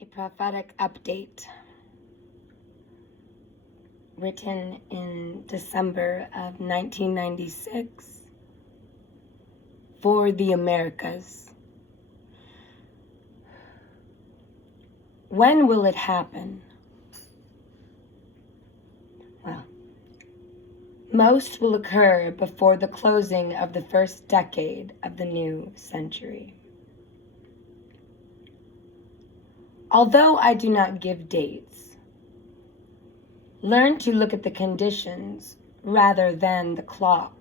A prophetic update written in December of 1996 for the Americas. When will it happen? Well, most will occur before the closing of the first decade of the new century. Although I do not give dates, learn to look at the conditions rather than the clock.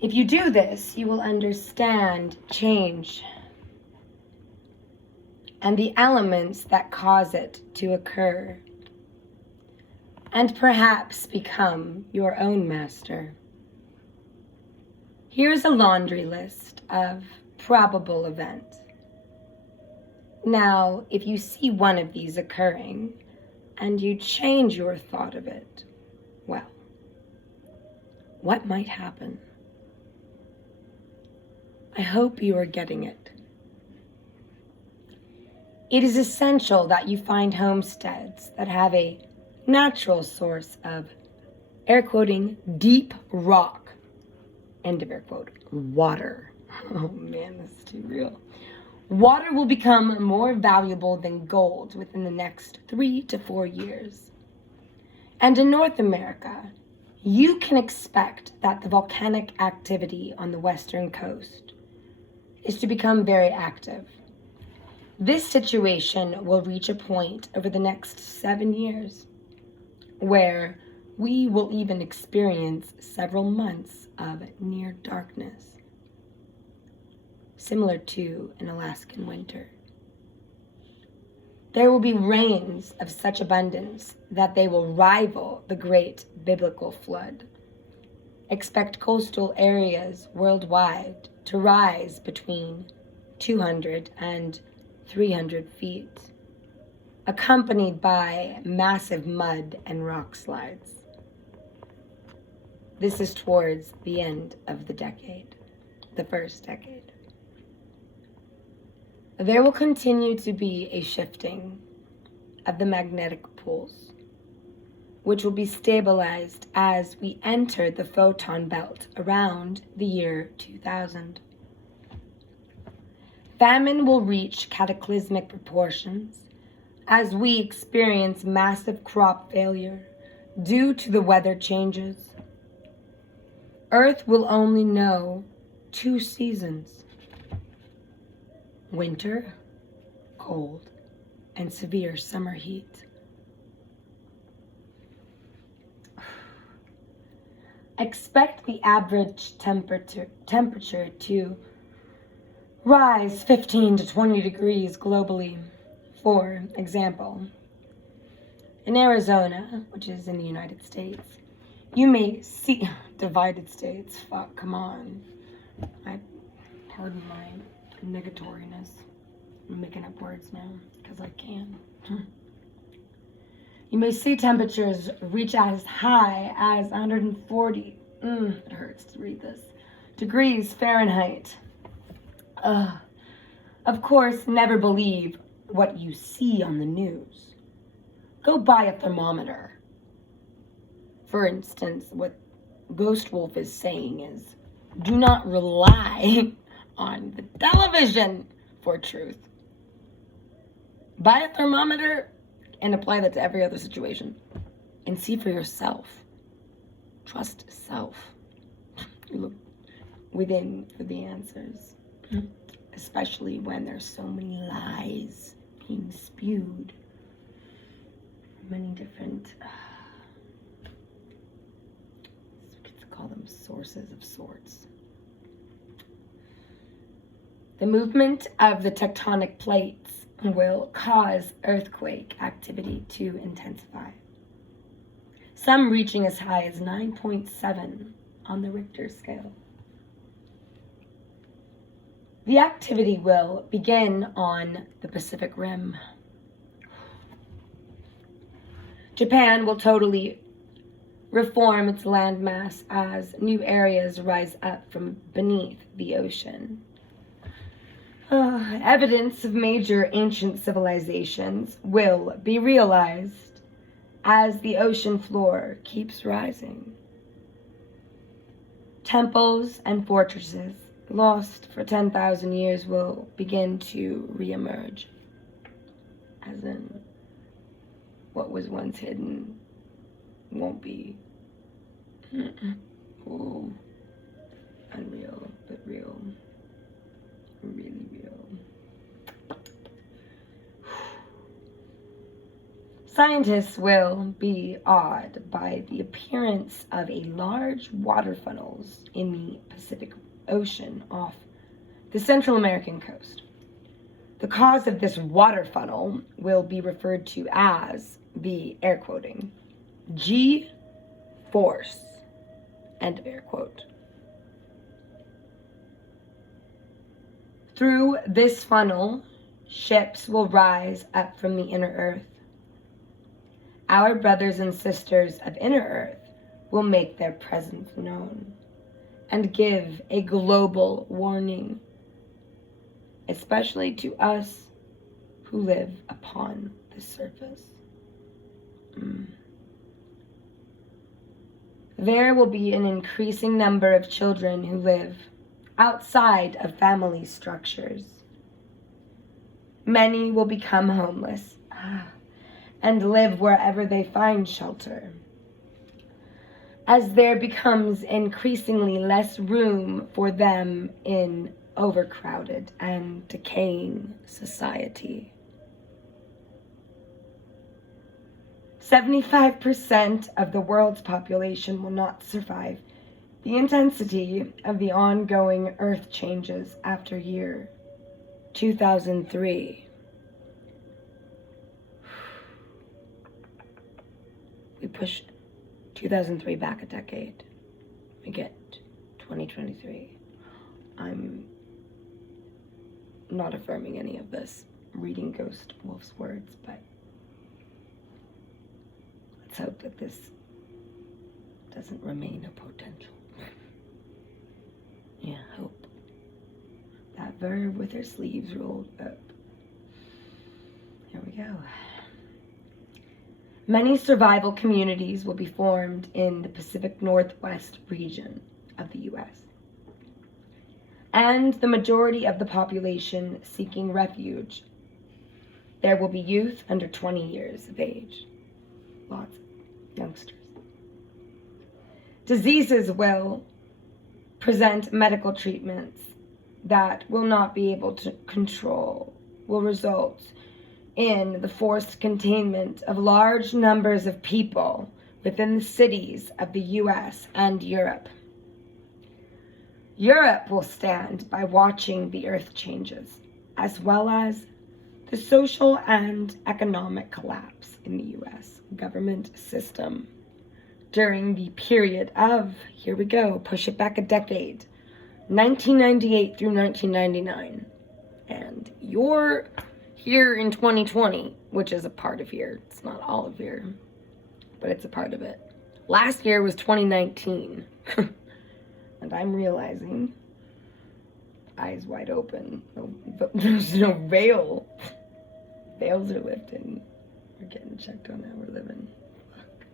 If you do this, you will understand change and the elements that cause it to occur, and perhaps become your own master. Here's a laundry list of probable events. Now, if you see one of these occurring and you change your thought of it, well, what might happen? I hope you are getting it. It is essential that you find homesteads that have a natural source of, air quoting, deep rock, end of air quote, water. Oh man, this is too real. Water will become more valuable than gold within the next 3 to 4 years. And in North America, you can expect that the volcanic activity on the western coast is to become very active. This situation will reach a point over the next 7 years where we will even experience several months of near darkness, similar to an Alaskan winter. There will be rains of such abundance that they will rival the great biblical flood. Expect coastal areas worldwide to rise between 200 and 300 feet, accompanied by massive mud and rock slides. This is towards the end of the decade, the first decade. There will continue to be a shifting of the magnetic poles, which will be stabilized as we enter the photon belt around the year 2000. Famine will reach cataclysmic proportions as we experience massive crop failure due to the weather changes. Earth will only know 2 seasons: winter, cold, and severe summer heat. Expect the average temperature to rise 15 to 20 degrees globally. For example, in Arizona, which is in the United States, you may see divided states. Fuck, come on. Pardon my negatoriness. I'm making up words now because I can. You may see temperatures reach as high as 140. It hurts to read this. Degrees Fahrenheit. Of course, never believe what you see on the news. Go buy a thermometer. For instance, what Ghost Wolf is saying is, do not rely on the television for truth. Buy a thermometer and apply that to every other situation. And see for yourself. Trust self. You look within for the answers. Especially when there's so many lies being spewed. Many different, we could call them sources of sorts. The movement of the tectonic plates will cause earthquake activity to intensify, some reaching as high as 9.7 on the Richter scale. The activity will begin on the Pacific Rim. Japan will totally reform its landmass as new areas rise up from beneath the ocean. evidence of major ancient civilizations will be realized as the ocean floor keeps rising. Temples and fortresses lost for 10,000 years will begin to reemerge, as in what was once hidden won't be. Ooh, unreal, but real. Really real. Scientists will be awed by the appearance of a large water funnels in the Pacific Ocean off the Central American coast. The cause of this water funnel will be referred to as the, air quoting, G-force, end of air quote. Through this funnel, ships will rise up from the inner earth. Our brothers and sisters of inner earth will make their presence known and give a global warning, especially to us who live upon the surface. There will be an increasing number of children who live outside of family structures. Many will become homeless and live wherever they find shelter, as there becomes increasingly less room for them in overcrowded and decaying society. 75% of the world's population will not survive the intensity of the ongoing earth changes after year 2003. We push 2003 back a decade. We get 2023. I'm not affirming any of this, reading Ghost Wolf's words, but let's hope that this doesn't remain a potential. Yeah, hope. That verb with her sleeves rolled up. Here we go. Many survival communities will be formed in the Pacific Northwest region of the U.S. and the majority of the population seeking refuge. There will be youth under 20 years of age. Lots of youngsters. Diseases will present medical treatments that will not be able to control, will result in the forced containment of large numbers of people within the cities of the U.S. and Europe. Europe will stand by watching the earth changes, as well as the social and economic collapse in the U.S. government system during the period of, here we go, push it back a decade, 1998 through 1999. And you're here in 2020, which is a part of here. It's not all of here, but it's a part of it. Last year was 2019. And I'm realizing, eyes wide open, there's no veil. Veils are lifted. We're getting checked on how we're living. Look,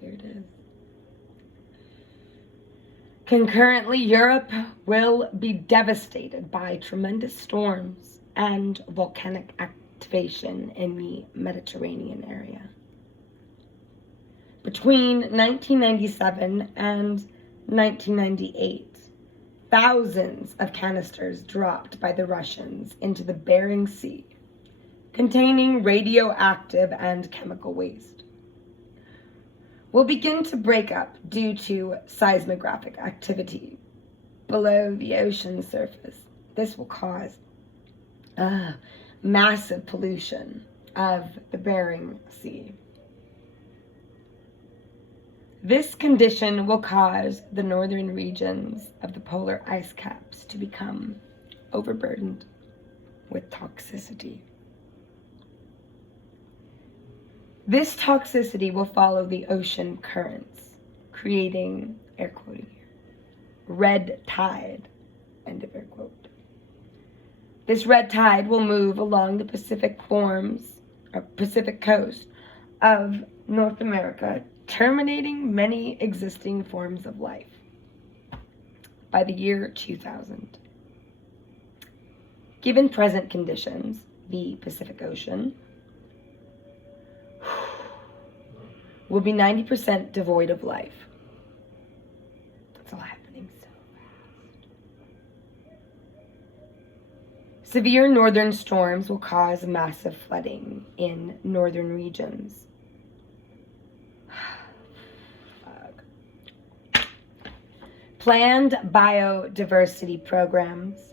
here it is. Concurrently, Europe will be devastated by tremendous storms and volcanic activation in the Mediterranean area. Between 1997 and 1998, thousands of canisters dropped by the Russians into the Bering Sea, containing radioactive and chemical waste, will begin to break up due to seismographic activity below the ocean surface. This will cause massive pollution of the Bering Sea. This condition will cause the northern regions of the polar ice caps to become overburdened with toxicity. This toxicity will follow the ocean currents, creating, air quoting here, red tide, end of air quote. This red tide will move along the Pacific coast of North America, terminating many existing forms of life by the year 2000. Given present conditions, the Pacific Ocean will be 90% devoid of life. That's all happening so fast. Severe northern storms will cause massive flooding in northern regions. Planned biodiversity programs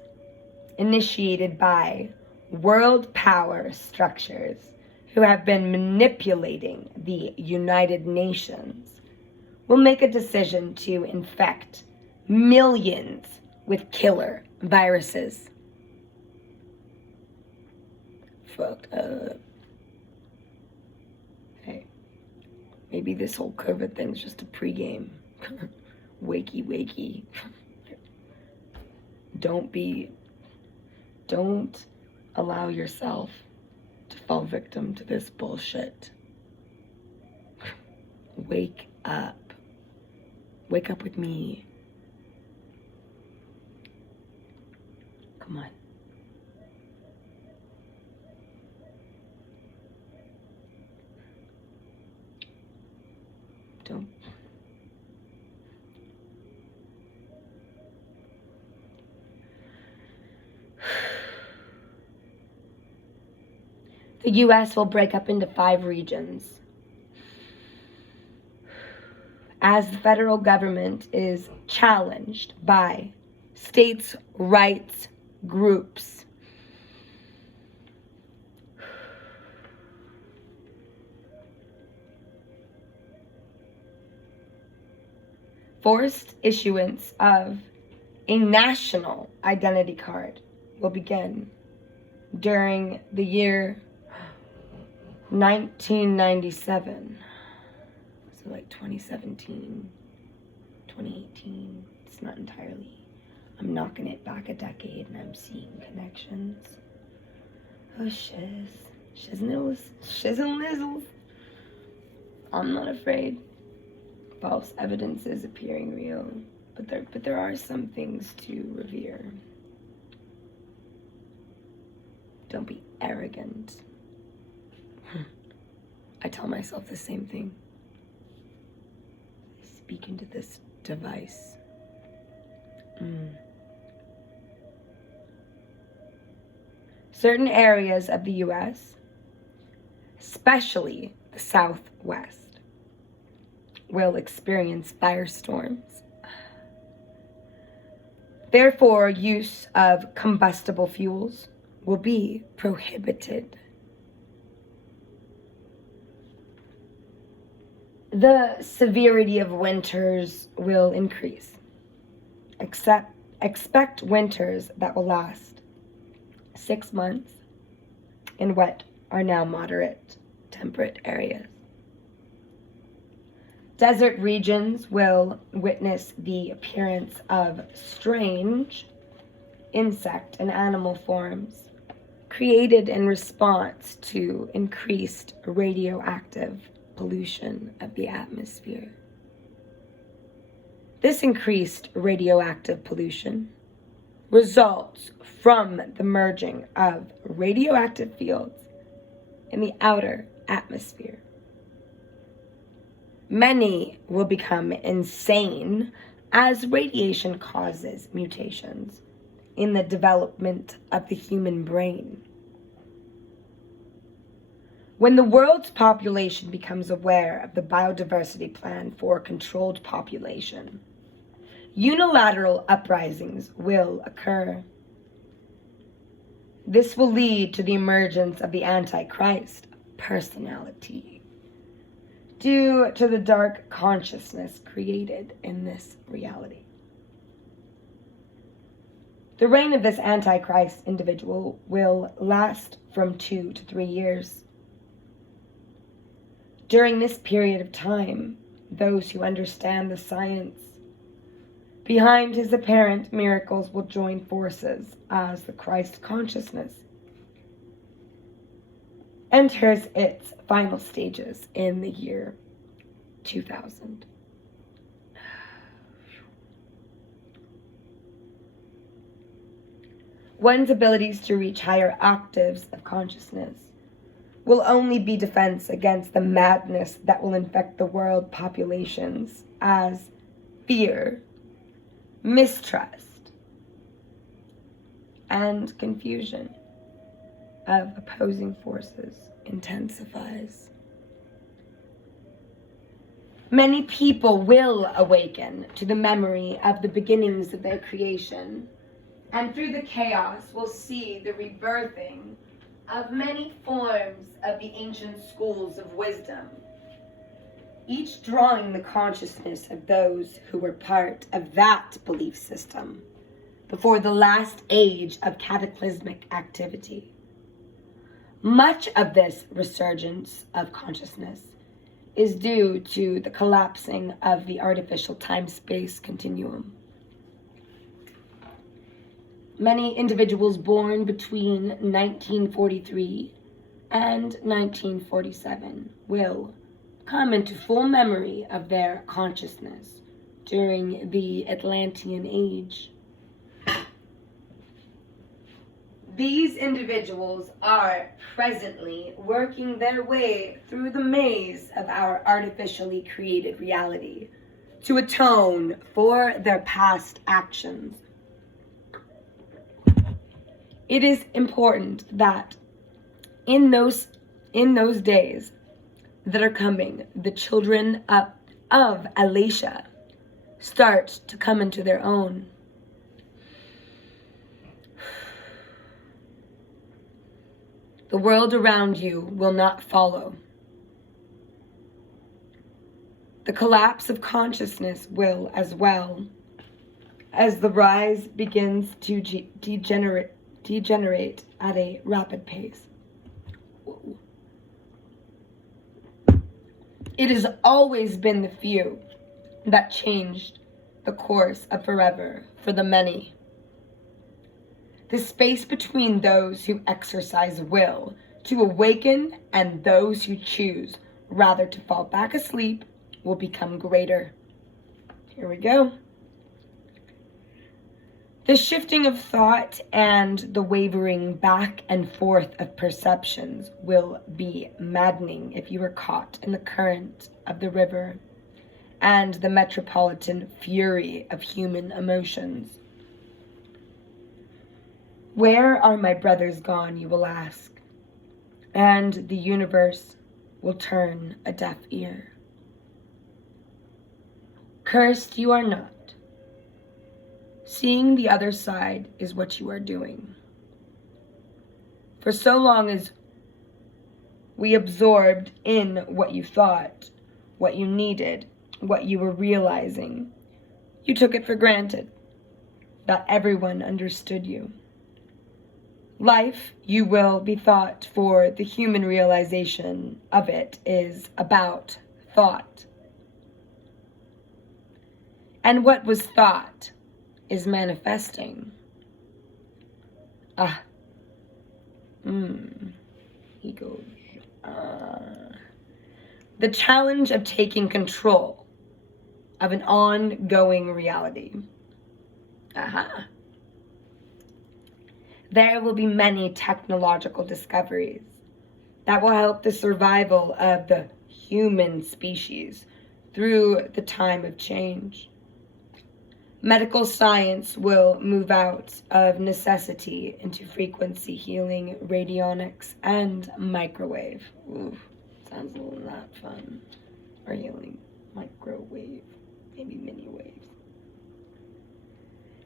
initiated by world power structures who have been manipulating the United Nations will make a decision to infect millions with killer viruses. Fucked up. Hey, maybe this whole COVID thing's just a pregame. Wakey. Don't allow yourself to fall victim to this bullshit. Wake up. Wake up with me. Come on. Don't. The U.S. will break up into 5 regions as the federal government is challenged by states' rights groups. Forced issuance of a national identity card will begin during the year 1997, so like 2017, 2018, it's not entirely, I'm knocking it back a decade and I'm seeing connections. Oh shizzle nizzles. I'm not afraid. False evidence is appearing real, but there are some things to revere. Don't be arrogant. I tell myself the same thing. I speak into this device. Certain areas of the U.S., especially the Southwest, will experience firestorms. Therefore, use of combustible fuels will be prohibited. The severity of winters will increase. Expect winters that will last 6 months in what are now moderate temperate areas. Desert regions will witness the appearance of strange insect and animal forms created in response to increased radioactive pollution of the atmosphere. This increased radioactive pollution results from the merging of radioactive fields in the outer atmosphere. Many will become insane as radiation causes mutations in the development of the human brain. When the world's population becomes aware of the biodiversity plan for a controlled population, unilateral uprisings will occur. This will lead to the emergence of the Antichrist personality due to the dark consciousness created in this reality. The reign of this Antichrist individual will last from 2 to 3 years. During this period of time, those who understand the science behind his apparent miracles will join forces as the Christ consciousness enters its final stages in the year 2000. One's abilities to reach higher octaves of consciousness will only be defense against the madness that will infect the world populations as fear, mistrust, and confusion of opposing forces intensifies. Many people will awaken to the memory of the beginnings of their creation, and through the chaos will see the rebirthing of many forms of the ancient schools of wisdom, each drawing the consciousness of those who were part of that belief system before the last age of cataclysmic activity. Much of this resurgence of consciousness is due to the collapsing of the artificial time-space continuum. Many individuals born between 1943 and 1947 will come into full memory of their consciousness during the Atlantean Age. These individuals are presently working their way through the maze of our artificially created reality to atone for their past actions. It is important that in those days that are coming, the children of Alatia start to come into their own. The world around you will not follow. The collapse of consciousness will, as well, as the rise begins to degenerate at a rapid pace. Whoa. It has always been the few that changed the course of forever for the many. The space between those who exercise will to awaken and those who choose rather to fall back asleep will become greater. Here we go. The shifting of thought and the wavering back and forth of perceptions will be maddening if you are caught in the current of the river and the metropolitan fury of human emotions. Where are my brothers gone, you will ask, and the universe will turn a deaf ear. Cursed you are not. Seeing the other side is what you are doing. For so long as we absorbed in what you thought, what you needed, what you were realizing, you took it for granted that everyone understood you. Life, you will be thought, for the human realization of it is about thought. And what was thought is manifesting. He goes, the challenge of taking control of an ongoing reality. There will be many technological discoveries that will help the survival of the human species through the time of change. Medical science will move out of necessity into frequency healing, radionics, and microwave. Ooh, sounds a little not fun. Or healing, microwave, maybe mini waves.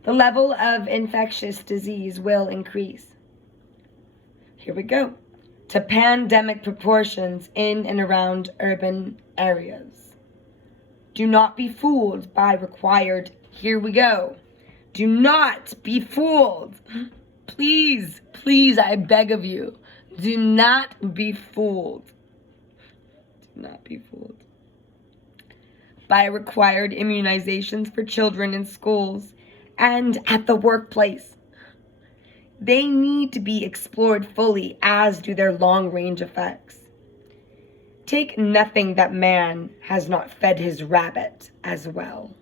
The level of infectious disease will increase. Here we go. To pandemic proportions in and around urban areas. Do not be fooled by required. Here we go. Do not be fooled. Please, please, I beg of you. Do not be fooled. Do not be fooled by required immunizations for children in schools and at the workplace. They need to be explored fully, as do their long-range effects. Take nothing that man has not fed his rabbit as well.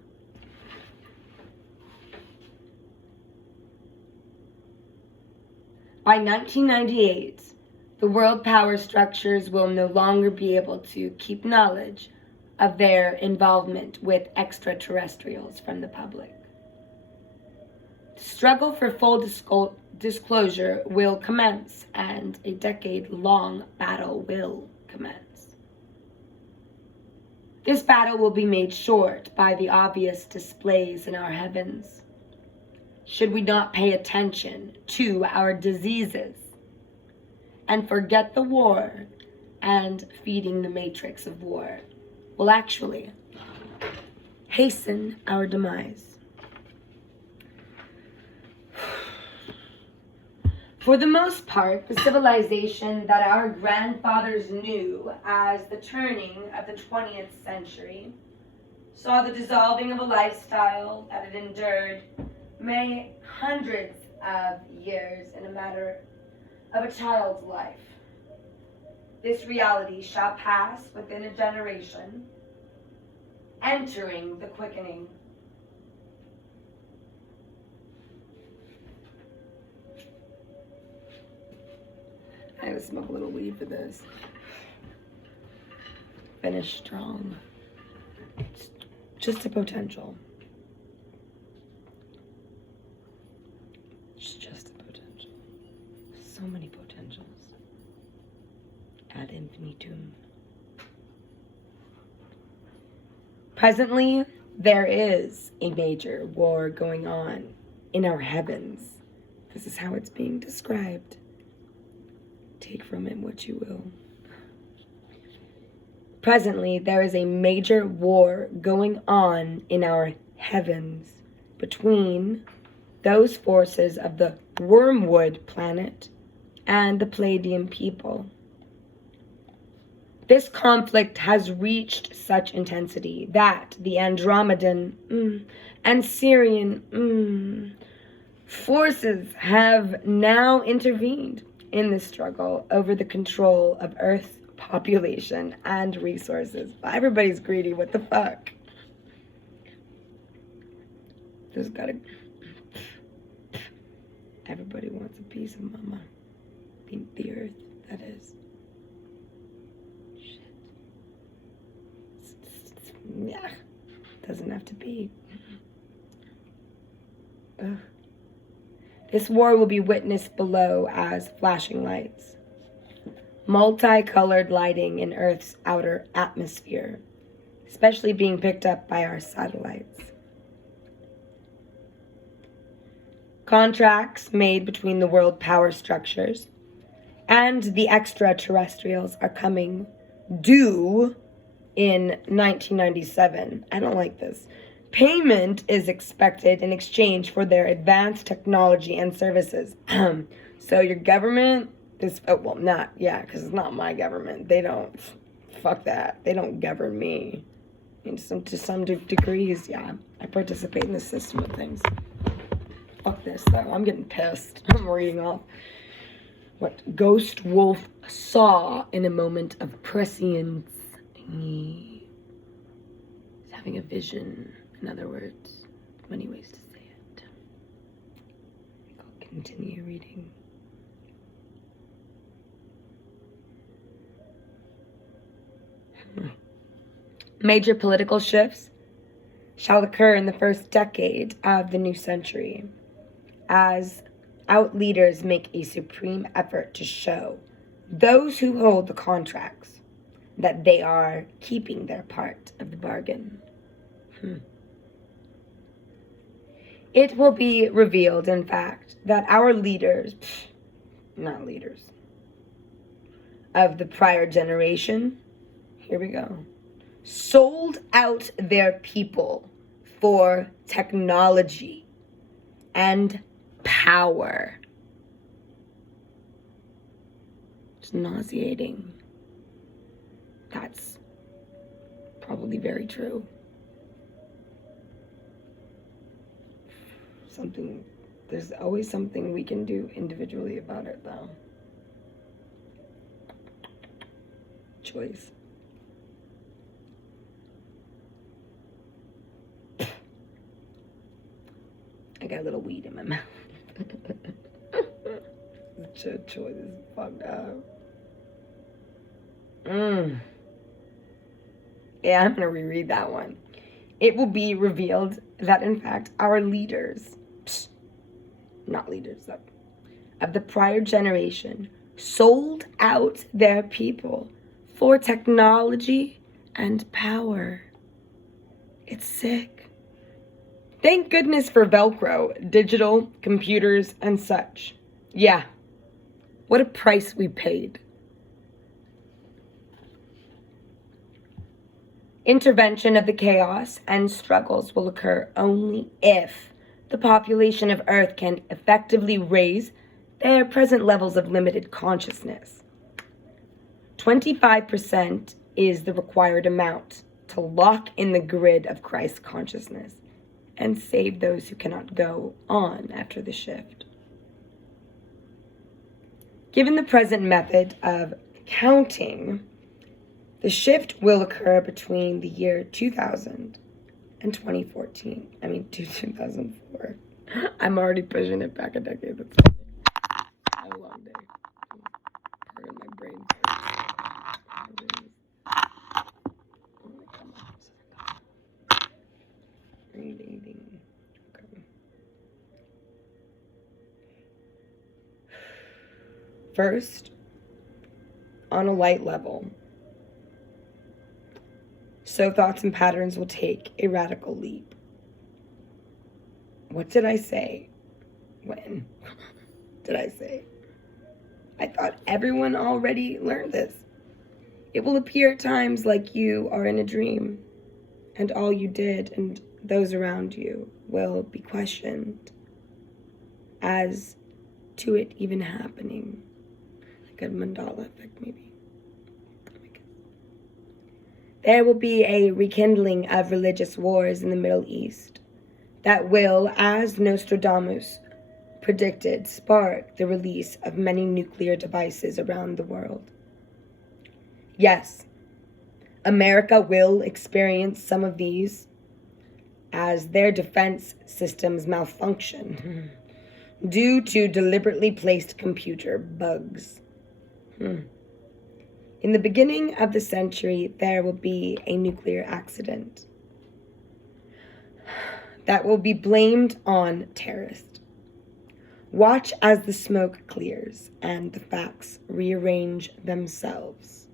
By 1998, the world power structures will no longer be able to keep knowledge of their involvement with extraterrestrials from the public. The struggle for full disclosure will commence, and a decade-long battle will commence. This battle will be made short by the obvious displays in our heavens. Should we not pay attention to our diseases and forget the war and feeding the matrix of war will actually hasten our demise. For the most part, the civilization that our grandfathers knew as the turning of the 20th century saw the dissolving of a lifestyle that had endured hundreds of years in a matter of a child's life. This reality shall pass within a generation, entering the quickening. I had to smoke a little weed for this. Finish strong. It's just a potential. It's just a potential. So many potentials. Ad infinitum. Presently, there is a major war going on in our heavens. This is how it's being described. Take from it what you will. Presently, there is a major war going on in our heavens between those forces of the Wormwood planet and the Palladian people. This conflict has reached such intensity that the Andromedan and Syrian forces have now intervened in the struggle over the control of Earth's population and resources. Everybody's greedy, what the fuck? Just gotta... Everybody wants a piece of mama. The Earth, that is. Shit. Yeah. Doesn't have to be. Ugh. This war will be witnessed below as flashing lights. Multicolored lighting in Earth's outer atmosphere, especially being picked up by our satellites. Contracts made between the world power structures and the extraterrestrials are coming due in 1997. I don't like this. Payment is expected in exchange for their advanced technology and services. So your government is, because it's not my government. They don't, fuck that. They don't govern me. To some degrees, yeah. I participate in the system of things. Fuck this, though. I'm getting pissed. I'm reading off what Ghost Wolf saw in a moment of prescience. He's having a vision. In other words, many ways to say it. I'll continue reading. Major political shifts shall occur in the first decade of the new century, as out leaders make a supreme effort to show those who hold the contracts that they are keeping their part of the bargain. It will be revealed, in fact, that our leaders, not leaders, of the prior generation, here we go, sold out their people for technology and power. It's nauseating. That's probably very true. There's always something we can do individually about it, though. Choice. I got a little weed in my mouth. The choice is fucked up. Yeah, I'm gonna reread that one. It will be revealed that, in fact, our leaders, not leaders, though, of the prior generation sold out their people for technology and power. It's sick. Thank goodness for Velcro, digital, computers, and such. Yeah, what a price we paid. Intervention of the chaos and struggles will occur only if the population of Earth can effectively raise their present levels of limited consciousness. 25% is the required amount to lock in the grid of Christ consciousness and save those who cannot go on after the shift. Given the present method of counting, the shift will occur between the year 2000 and 2014. 2004. I'm already pushing it back a decade. That's a long day. Part of my brain. Ding, ding, ding. Okay. First, on a light level, so thoughts and patterns will take a radical leap. What did I say? When did I say? I thought everyone already learned this. It will appear at times like you are in a dream, and all you did and those around you will be questioned as to it even happening. Like a Mandela effect, maybe. There will be a rekindling of religious wars in the Middle East that will, as Nostradamus predicted, spark the release of many nuclear devices around the world. Yes, America will experience some of these as their defense systems malfunction due to deliberately placed computer bugs. In the beginning of the century, there will be a nuclear accident that will be blamed on terrorists. Watch as the smoke clears and the facts rearrange themselves.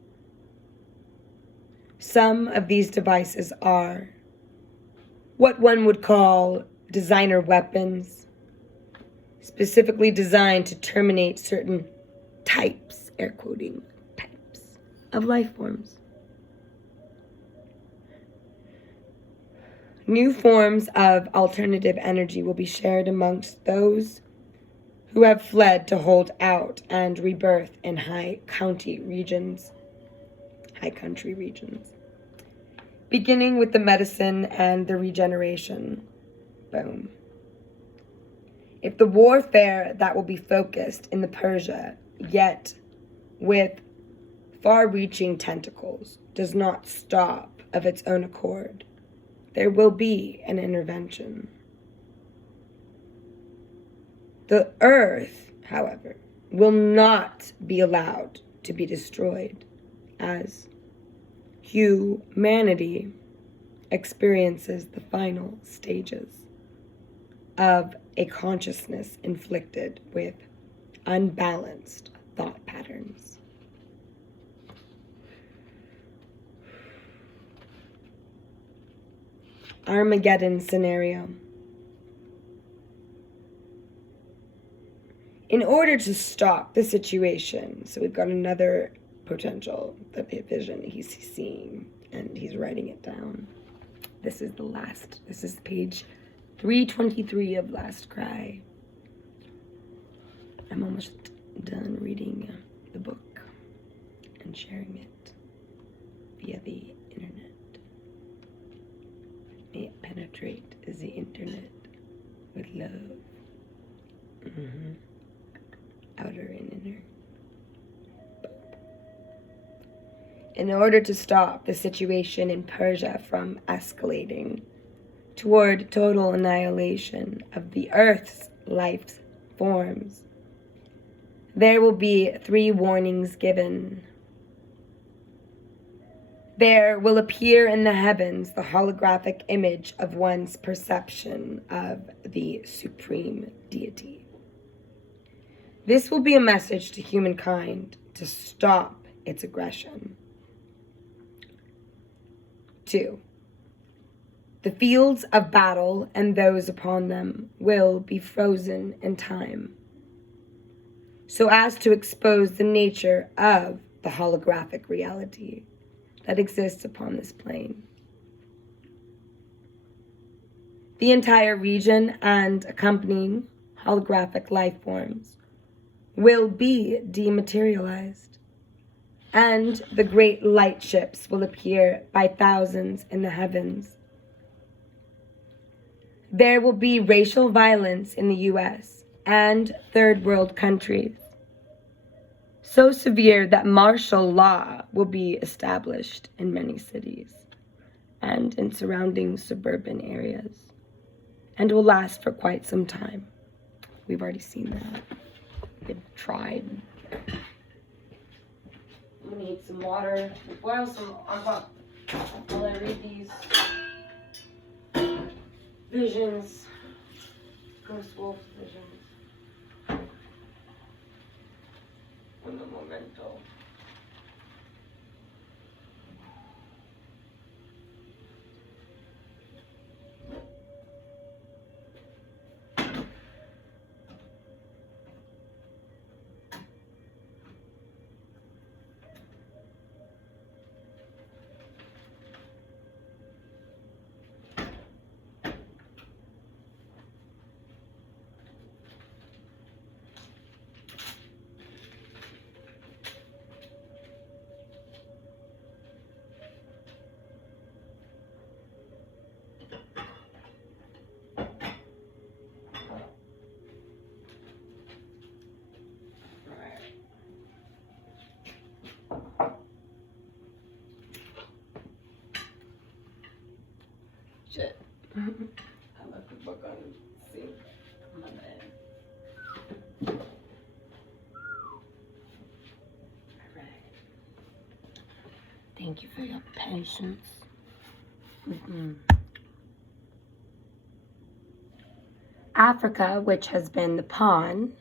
Some of these devices are what one would call designer weapons, specifically designed to terminate certain types, air quoting, types of life forms. New forms of alternative energy will be shared amongst those who have fled to hold out and rebirth in high country regions. Beginning with the medicine and the regeneration. Boom. If the warfare that will be focused in the Persia, yet with far-reaching tentacles, does not stop of its own accord, there will be an intervention. The earth, however, will not be allowed to be destroyed as humanity experiences the final stages of a consciousness inflicted with unbalanced thought patterns. Armageddon scenario. In order to stop the situation, so we've got another potential vision he's seeing, and he's writing it down. This is page 323 of Last Cry. I'm almost done reading the book and sharing it via the internet. May it penetrate the internet with love. in order to stop the situation in Persia from escalating toward total annihilation of the Earth's life forms. There will be 3 warnings given. There will appear in the heavens the holographic image of one's perception of the supreme deity. This will be a message to humankind to stop its aggression. 2. The fields of battle and those upon them will be frozen in time, so as to expose the nature of the holographic reality that exists upon this plane. The entire region and accompanying holographic life forms will be dematerialized, and the great light ships will appear by thousands in the heavens. There will be racial violence in the U.S. and third world countries, so severe that martial law will be established in many cities and in surrounding suburban areas, and will last for quite some time. We've already seen that. They've tried. I'm gonna need some water. Boil some while I read these visions. Ghost wolf visions. Un momento. Shit. I left the book on the sink on my bed. Alright. Thank you for your patience. Africa, which has been the pawn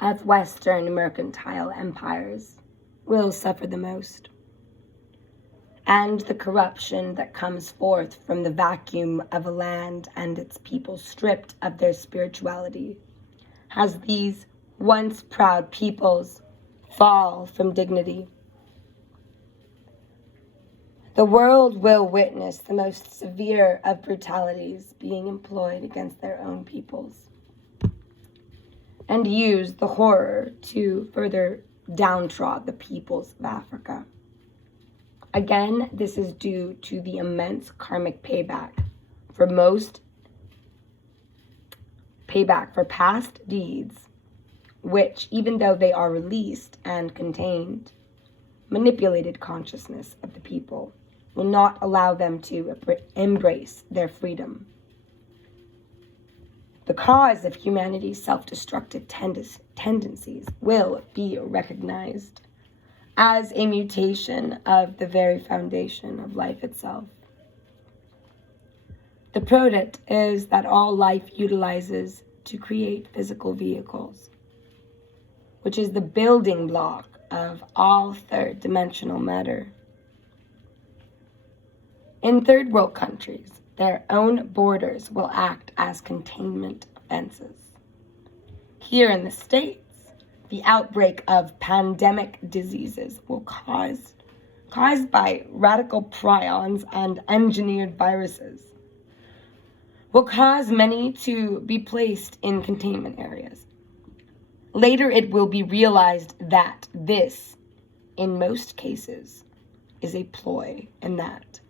of Western mercantile empires, will suffer the most. And the corruption that comes forth from the vacuum of a land and its people stripped of their spirituality has these once proud peoples fall from dignity. The world will witness the most severe of brutalities being employed against their own peoples, and use the horror to further downtrod the peoples of Africa. Again, this is due to the immense karmic payback for past deeds, which, even though they are released and contained, manipulated consciousness of the people will not allow them to embrace their freedom. The cause of humanity's self-destructive tendencies will be recognized as a mutation of the very foundation of life itself. The product is that all life utilizes to create physical vehicles, which is the building block of all third-dimensional matter. In third world countries, their own borders will act as containment fences. Here in the States, the outbreak of pandemic diseases will caused by radical prions and engineered viruses will cause many to be placed in containment areas. Later, it will be realized that this, in most cases, is a ploy, and that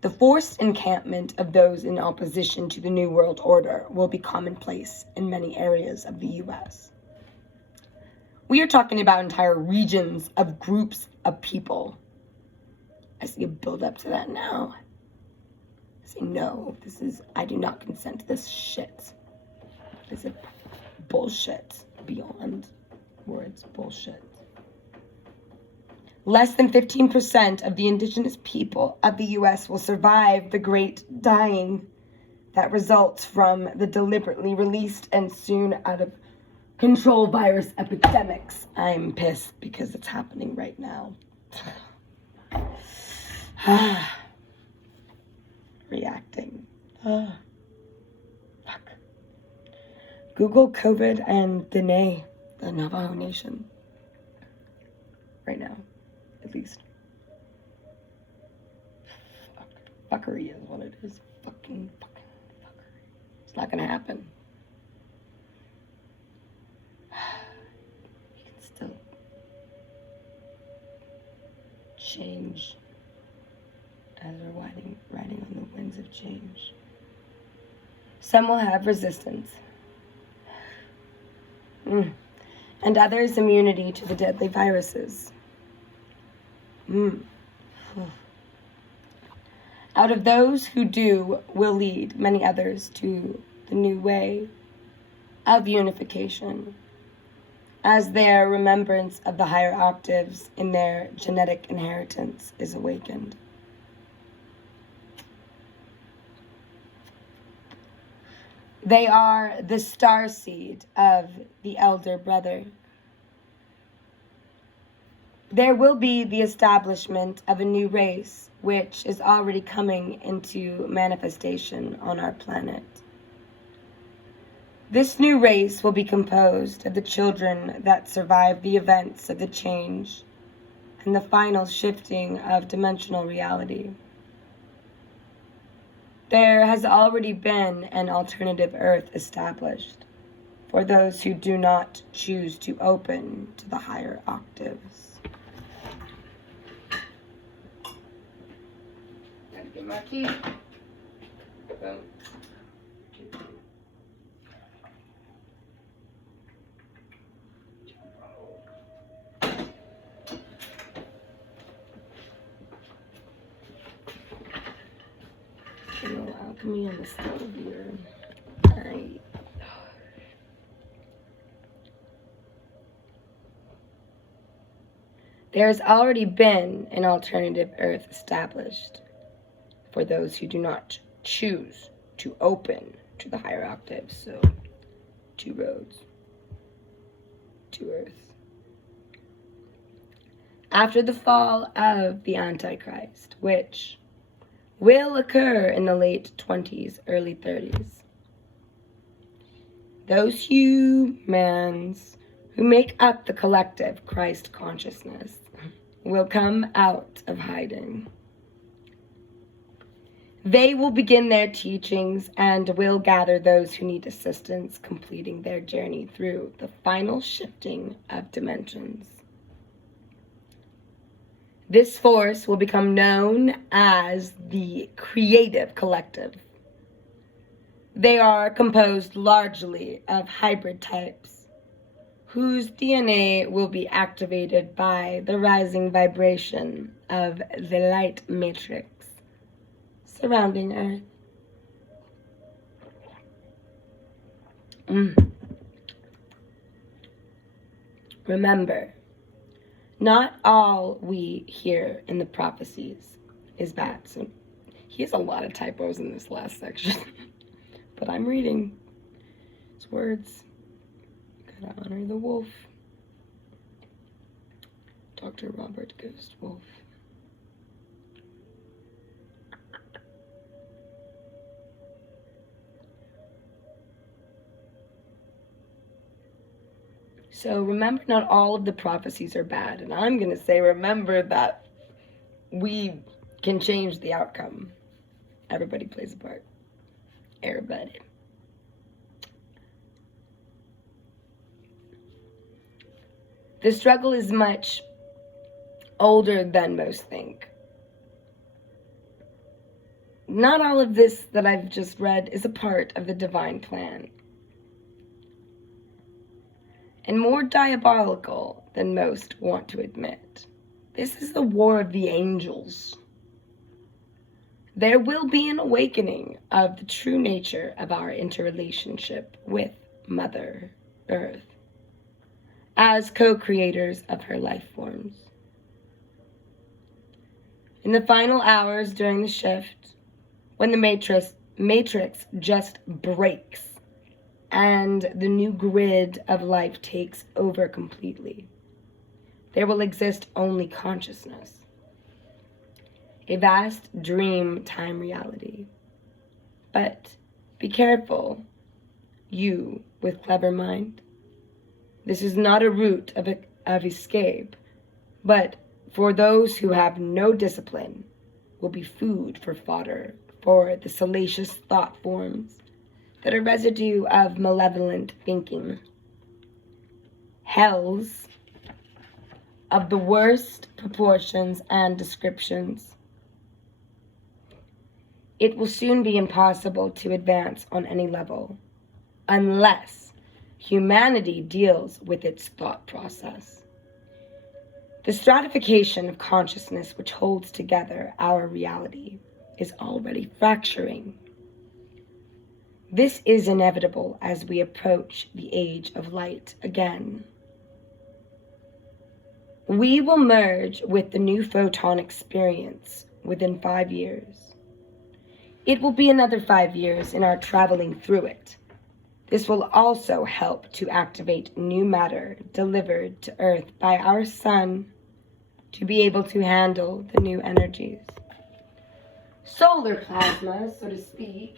the forced encampment of those in opposition to the New World Order will be commonplace in many areas of the U.S. We are talking about entire regions of groups of people I see a build up to that now. I say, no, I do not consent to this shit. This is bullshit beyond words, bullshit. Less than 15% of the indigenous people of the U.S. will survive the great dying that results from the deliberately released and soon out of control virus epidemics. I'm pissed because it's happening right now. Reacting. Fuck. Google COVID and Dene, the Navajo Nation. Right now, at least. Fuckery is what it is. Fucking fuckery. It's not gonna happen. We can still change as we're riding on the winds of change. Some will have resistance. And others immunity to the deadly viruses. Out of those who do will lead many others to the new way of unification, as their remembrance of the higher octaves in their genetic inheritance is awakened. They are the star seed of the elder brother. There will be the establishment of a new race, which is already coming into manifestation on our planet. This new race will be composed of the children that survive the events of the change and the final shifting of dimensional reality. There has already been an alternative Earth established for those who do not choose to open to the higher octaves. Gotta get my key. Boom. Alchemy on the stove here. Alright. There's already been an alternative Earth established for those who do not choose to open to the higher octaves. So, 2 roads, 2 Earths. After the fall of the Antichrist, which will occur in the late 20s, early 30s. Those humans who make up the collective Christ consciousness will come out of hiding. They will begin their teachings and will gather those who need assistance completing their journey through the final shifting of dimensions. This force will become known as the Creative Collective. They are composed largely of hybrid types, whose DNA will be activated by the rising vibration of the light matrix surrounding Earth. Remember, not all we hear in the prophecies is bad. So he has a lot of typos in this last section. But I'm reading his words. Gotta honor the wolf. Dr. Robert Ghost Wolf. So remember, not all of the prophecies are bad. And I'm going to say, remember that we can change the outcome. Everybody plays a part. Everybody. The struggle is much older than most think. Not all of this that I've just read is a part of the divine plan, and more diabolical than most want to admit. This is the war of the angels. there will be an awakening of the true nature of our interrelationship with Mother Earth as co-creators of her life forms. In the final hours during the shift, when the matrix just breaks and the new grid of life takes over completely, there will exist only consciousness, a vast dream time reality. But be careful, you with clever mind. This is not a route of escape, but for those who have no discipline, will be food for fodder for the salacious thought forms that are residue of malevolent thinking. Hells of the worst proportions and descriptions. It will soon be impossible to advance on any level unless humanity deals with its thought process. The stratification of consciousness which holds together our reality is already fracturing. This is inevitable as we approach the age of light again. We will merge with the new photon experience within 5 years. It will be another 5 years in our traveling through it. This will also help to activate new matter delivered to Earth by our sun to be able to handle the new energies. Solar plasma, so to speak,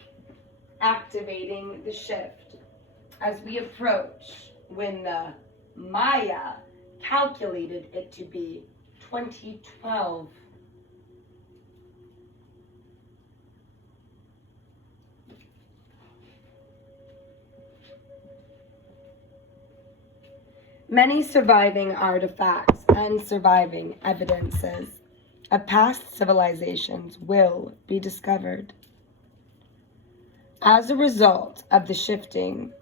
activating the shift as we approach when the Maya calculated it to be 2012. Many surviving artifacts and surviving evidences of past civilizations will be discovered. As a result of the shifting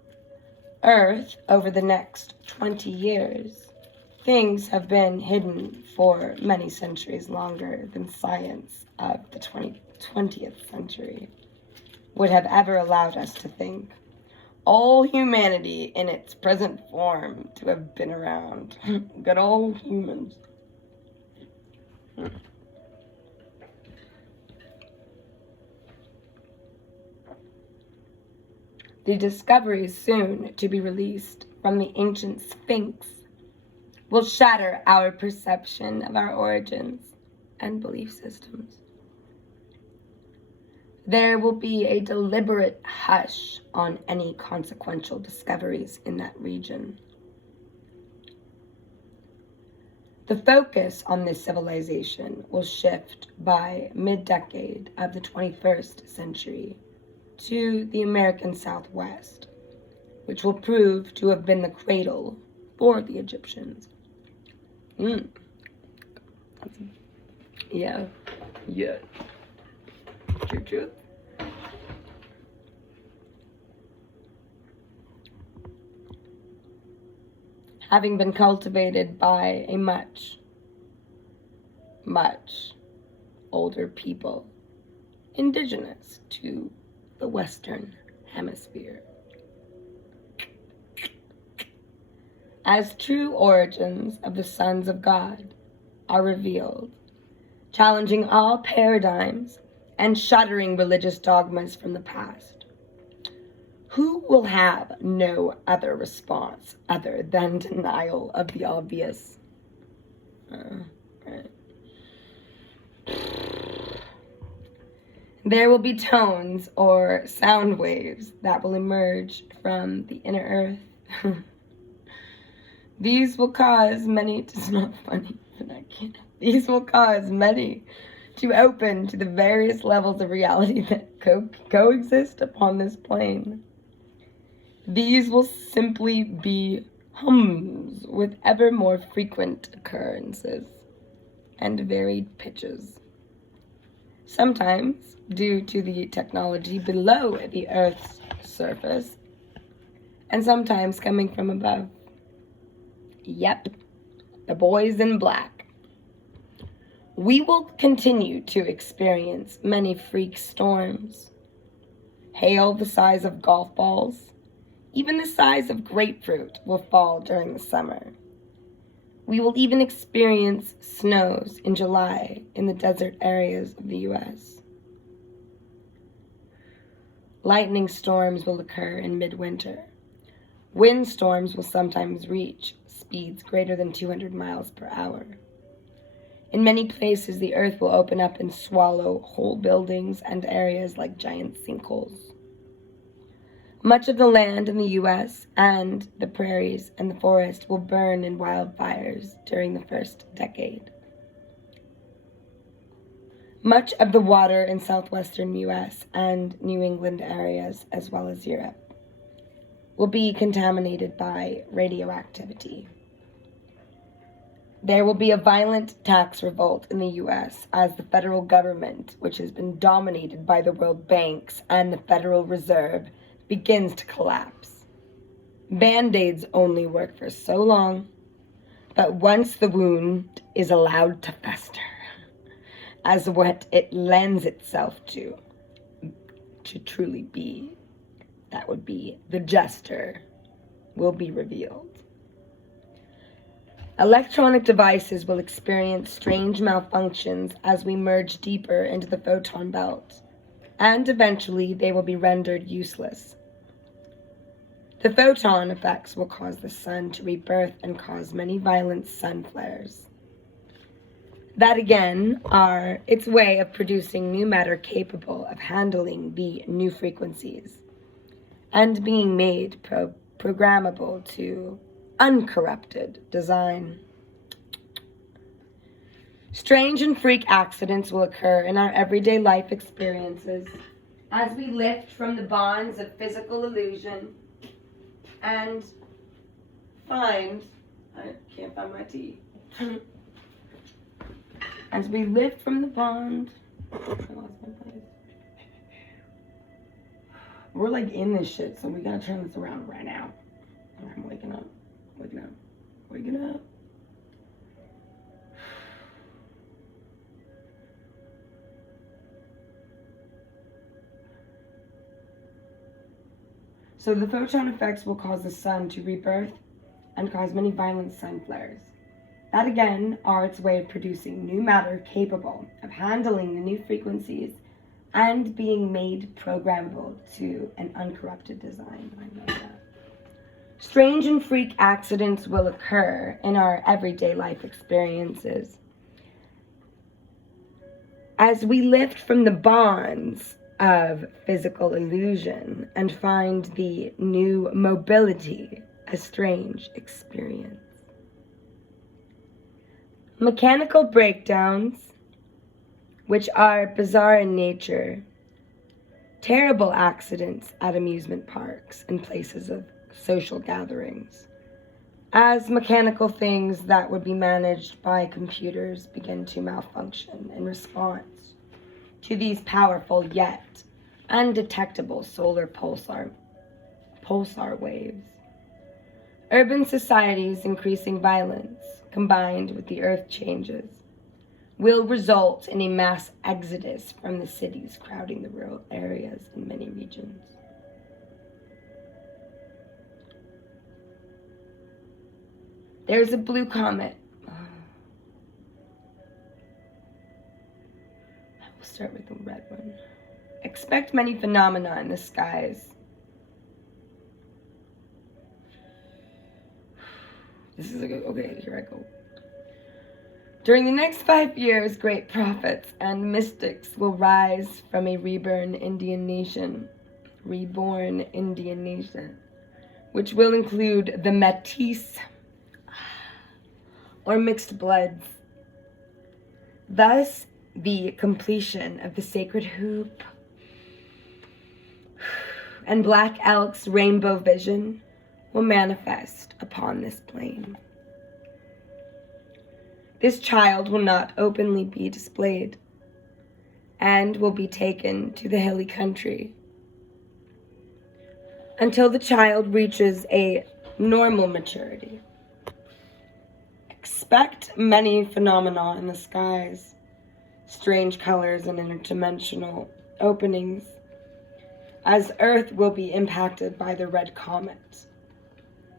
Earth over the next 20 years, things have been hidden for many centuries longer than science of the 20th century would have ever allowed us to think. All humanity in its present form to have been around. Good old humans. The discoveries soon to be released from the ancient Sphinx will shatter our perception of our origins and belief systems. There will be a deliberate hush on any consequential discoveries in that region. The focus on this civilization will shift by mid-decade of the 21st century to the American Southwest, which will prove to have been the cradle for the Egyptians. Yeah. True. Having been cultivated by a much older people, indigenous to the Western Hemisphere. As true origins of the sons of God are revealed, challenging all paradigms and shuddering religious dogmas from the past, who will have no other response other than denial of the obvious? Right. There will be tones or sound waves that will emerge from the inner earth. These will cause many, it's not funny, but I can't. These will cause many to open to the various levels of reality that coexist upon this plane. These will simply be hums with ever more frequent occurrences and varied pitches. Sometimes, due to the technology below the Earth's surface, and sometimes coming from above. Yep, the boys in black. We will continue to experience many freak storms. Hail the size of golf balls, even the size of grapefruit, will fall during the summer. We will even experience snows in July in the desert areas of the U.S. Lightning storms will occur in midwinter. Windstorms will sometimes reach speeds greater than 200 miles per hour. In many places, the earth will open up and swallow whole buildings and areas like giant sinkholes. Much of the land in the U.S. and the prairies and the forest will burn in wildfires during the first decade. Much of the water in southwestern U.S. and New England areas, as well as Europe, will be contaminated by radioactivity. There will be a violent tax revolt in the U.S. as the federal government, which has been dominated by the World Banks and the Federal Reserve, begins to collapse. Band-aids only work for so long, but once the wound is allowed to fester, as what it lends itself to truly be, that would be the jester, will be revealed. Electronic devices will experience strange malfunctions as we merge deeper into the photon belt, and eventually they will be rendered useless. The photon effects will cause the sun to rebirth and cause many violent sun flares. That again are its way of producing new matter capable of handling the new frequencies and being made programmable to uncorrupted design. Strange and freak accidents will occur in our everyday life experiences as we lift from the bonds of physical illusion and I can't find my tea. As we lift from the bond, I lost my place. We're like in this shit, so we gotta turn this around right now. I'm waking up. Waking up. So the photon effects will cause the sun to rebirth and cause many violent sun flares. That again are its way of producing new matter capable of handling the new frequencies and being made programmable to an uncorrupted design. I love that. Strange and freak accidents will occur in our everyday life experiences as we lift from the bonds of physical illusion and find the new mobility a strange experience. Mechanical breakdowns, which are bizarre in nature, terrible accidents at amusement parks and places of social gatherings, as mechanical things that would be managed by computers begin to malfunction in response to these powerful yet undetectable solar pulsar waves. Urban societies' increasing violence, combined with the earth changes, will result in a mass exodus from the cities crowding the rural areas in many regions. There's a blue comet. I will start with the red one. Expect many phenomena in the skies. This is a good, okay, here I go. During the next 5 years, great prophets and mystics will rise from a reborn Indian nation, which will include the Métis, or mixed bloods. Thus, the completion of the sacred hoop and Black Elk's rainbow vision will manifest upon this plane. This child will not openly be displayed and will be taken to the hilly country until the child reaches a normal maturity. Expect many phenomena in the skies strange colors and interdimensional openings, as Earth will be impacted by the red comet.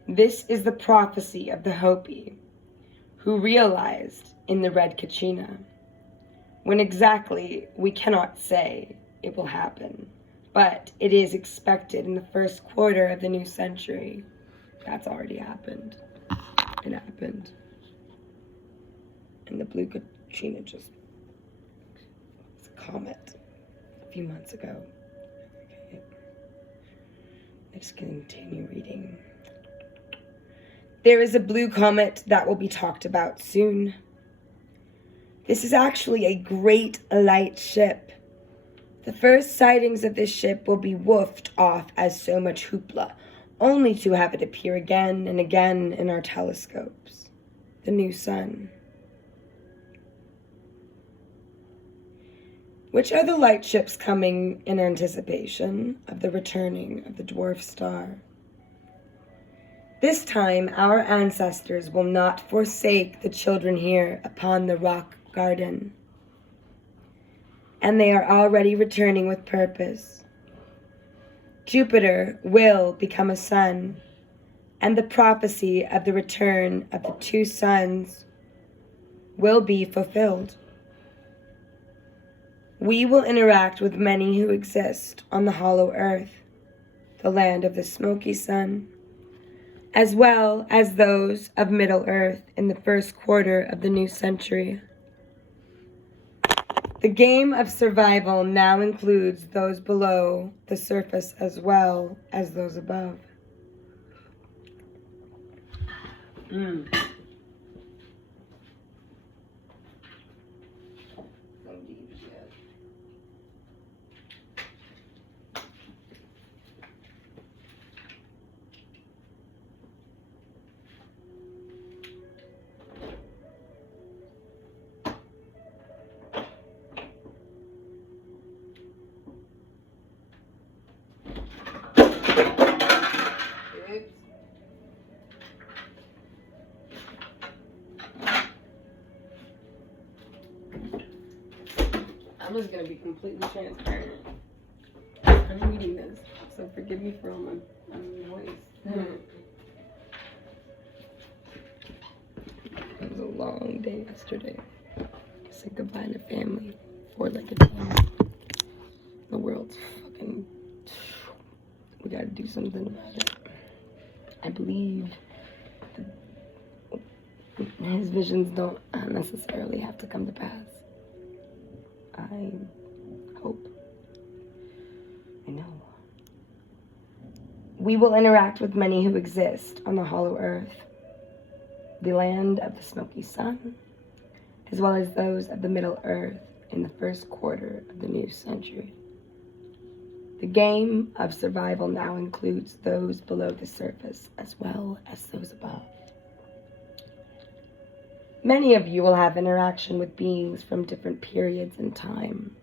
This is the prophecy of the Hopi, who realized in the red Kachina. When exactly, we cannot say it will happen, but it is expected in the first quarter of the new century. That's already happened. It happened. And the blue Kachina just was a comet a few months ago. Okay. Let's continue reading. There is a blue comet that will be talked about soon. This is actually a great light ship. The first sightings of this ship will be woofed off as so much hoopla, only to have it appear again and again in our telescopes. The new sun. Which are the light ships coming in anticipation of the returning of the dwarf star? This time our ancestors will not forsake the children here upon the rock garden. And they are already returning with purpose. Jupiter will become a sun, and the prophecy of the return of the two suns will be fulfilled. We will interact with many who exist on the hollow earth, the land of the smoky sun, as well as those of Middle Earth in the first quarter of the new century. The game of survival now includes those below the surface as well as those above. I'm just gonna be completely transparent. I'm reading this, so forgive me for all my voice. It was a long day yesterday. Said goodbye to family, 4-legged team. The world's fucking. We gotta do something about it. I believe his visions don't necessarily have to come to pass. I hope. I know. We will interact with many who exist on the hollow earth, the land of the smoky sun, as well as those of the Middle Earth in the first quarter of the new century. The game of survival now includes those below the surface as well as those above. Many of you will have interaction with beings from different periods in time.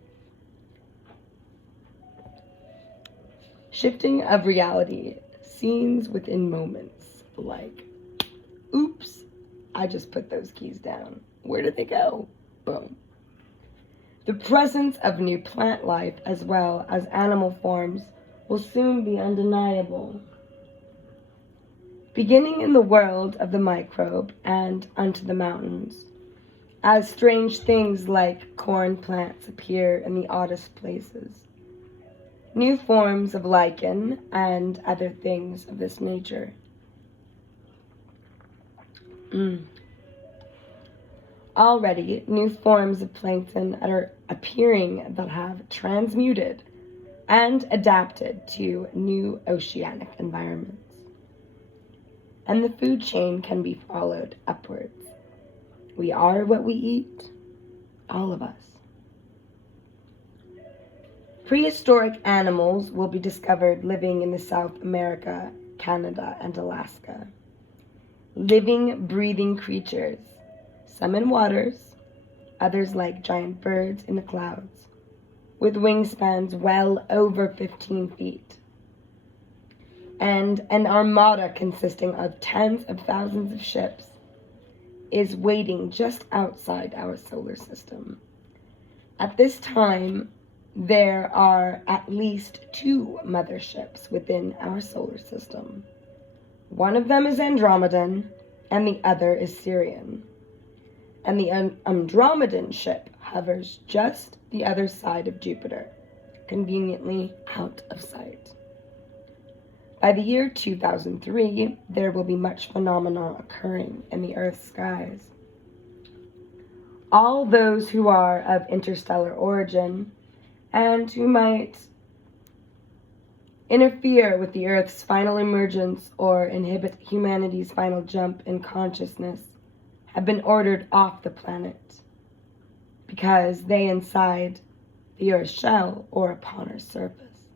Shifting of reality, scenes within moments, like, oops, I just put those keys down. Where did they go? Boom. The presence of new plant life as well as animal forms will soon be undeniable. Beginning in the world of the microbe and unto the mountains, as strange things like corn plants appear in the oddest places, new forms of lichen and other things of this nature. Already, new forms of plankton are appearing that have transmuted and adapted to new oceanic environments. And the food chain can be followed upwards. We are what we eat, all of us. Prehistoric animals will be discovered living in the South America, Canada, and Alaska. Living, breathing creatures, some in waters, others like giant birds in the clouds, with wingspans well over 15 feet. And an armada consisting of tens of thousands of ships is waiting just outside our solar system, At this time, there are at least 2 motherships within our solar system. One of them is Andromedan, and the other is Sirian. And the Andromedan ship hovers just the other side of Jupiter, conveniently out of sight. By the year 2003, there will be much phenomena occurring in the Earth's skies. All those who are of interstellar origin and who might interfere with the Earth's final emergence or inhibit humanity's final jump in consciousness have been ordered off the planet because they inside the Earth's shell or upon her surface.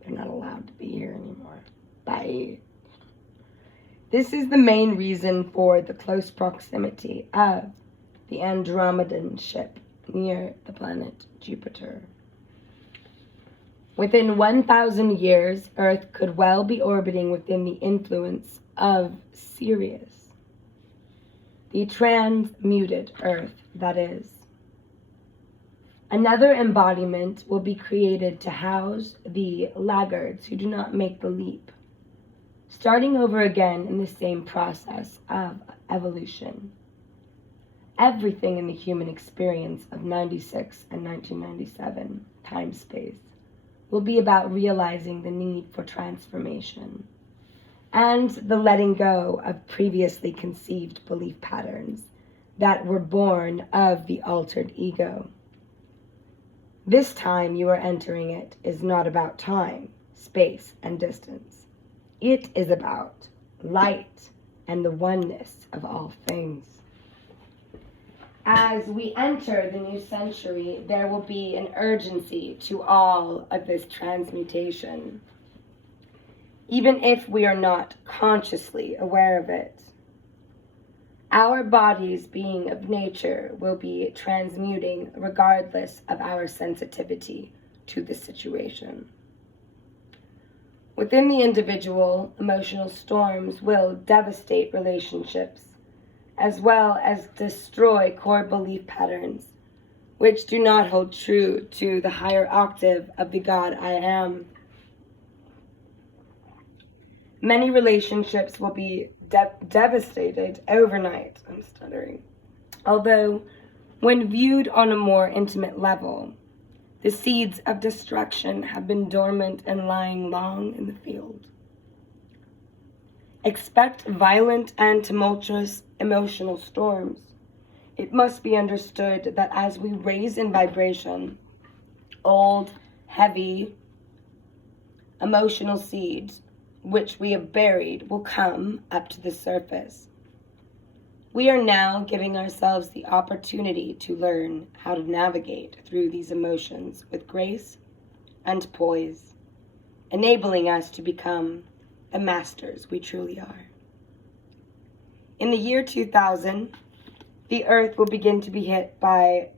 They're not allowed to be here anymore. Bye. This is the main reason for the close proximity of the Andromedan ship near the planet Jupiter. Within 1,000 years, Earth could well be orbiting within the influence of Sirius, the transmuted Earth, that is. Another embodiment will be created to house the laggards who do not make the leap, starting over again in the same process of evolution. Everything in the human experience of 96 and 1997 time-space will be about realizing the need for transformation and the letting go of previously conceived belief patterns that were born of the altered ego. This time you are entering it is not about time, space, and distance. It is about light and the oneness of all things. As we enter the new century, there will be an urgency to all of this transmutation, even if we are not consciously aware of it. Our bodies, being of nature, will be transmuting regardless of our sensitivity to the situation. Within the individual, emotional storms will devastate relationships, as well as destroy core belief patterns, which do not hold true to the higher octave of the God I am. Many relationships will be devastated overnight. I'm stuttering. Although, when viewed on a more intimate level, the seeds of destruction have been dormant and lying long in the field. Expect violent and tumultuous emotional storms. It must be understood that as we raise in vibration, old, heavy, emotional seeds, which we have buried, will come up to the surface. We are now giving ourselves the opportunity to learn how to navigate through these emotions with grace and poise, enabling us to become the masters we truly are. In the year 2000, the Earth will begin to be hit by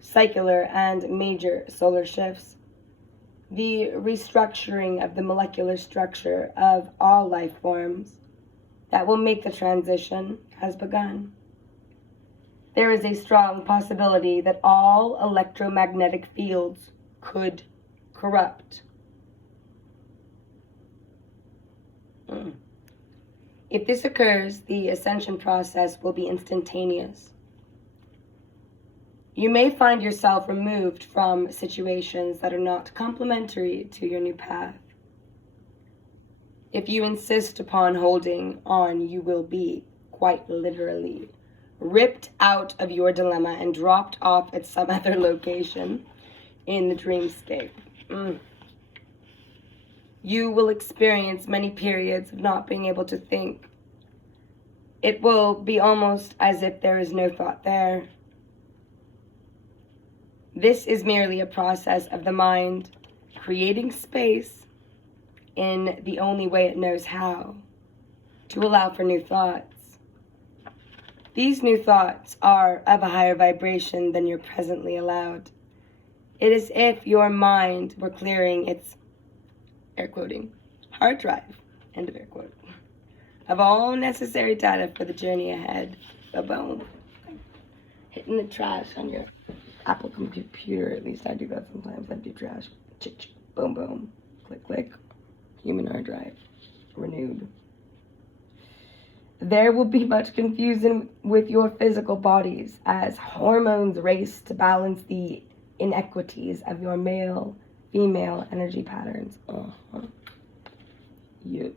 cyclar and major solar shifts. The restructuring of the molecular structure of all life forms that will make the transition has begun. There is a strong possibility that all electromagnetic fields could corrupt. If this occurs, the ascension process will be instantaneous. You may find yourself removed from situations that are not complementary to your new path. If you insist upon holding on, you will be, quite literally, ripped out of your dilemma and dropped off at some other location in the dreamscape. You will experience many periods of not being able to think. It will be almost as if there is no thought there. This is merely a process of the mind creating space in the only way it knows how, to allow for new thoughts. These new thoughts are of a higher vibration than you're presently allowed. It is if your mind were clearing its, air quoting, hard drive, end of air quote, of all necessary data for the journey ahead. Boom. Hitting the trash on your Apple computer, at least I do that sometimes. Empty trash. Chick, boom, boom. Click, click. Human hard drive. Renewed. There will be much confusion with your physical bodies as hormones race to balance the inequities of your male-female energy patterns. Yep.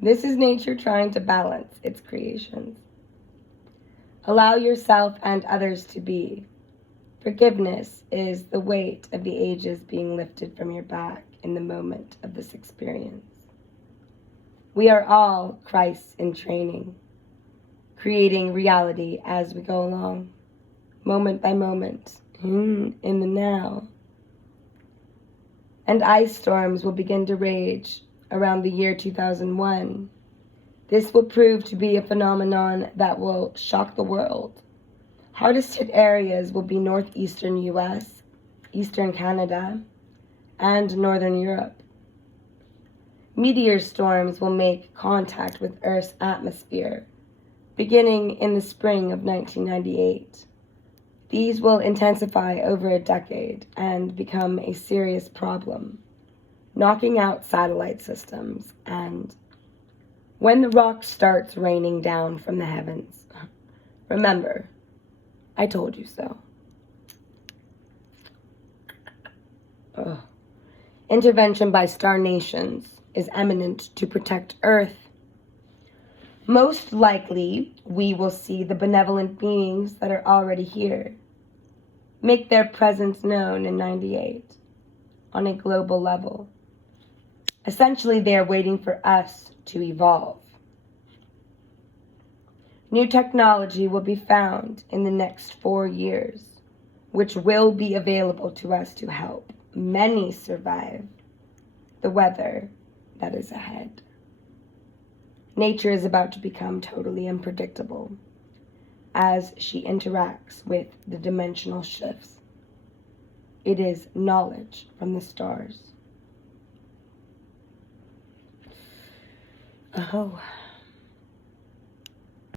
This is nature trying to balance its creations. Allow yourself and others to be. Forgiveness is the weight of the ages being lifted from your back in the moment of this experience. We are all Christ in training, creating reality as we go along, moment by moment, in the now. And ice storms will begin to rage around the year 2001. This will prove to be a phenomenon that will shock the world. Hardest hit areas will be northeastern US, eastern Canada, and northern Europe. Meteor storms will make contact with Earth's atmosphere, beginning in the spring of 1998. These will intensify over a decade and become a serious problem, knocking out satellite systems. And when the rock starts raining down from the heavens, remember, I told you so. Intervention by star nations is imminent to protect Earth. Most likely, we will see the benevolent beings that are already here make their presence known in 98 on a global level. Essentially, they are waiting for us to evolve. New technology will be found in the next 4 years, which will be available to us to help many survive the weather that is ahead. Nature is about to become totally unpredictable as she interacts with the dimensional shifts. It is knowledge from the stars. Oh.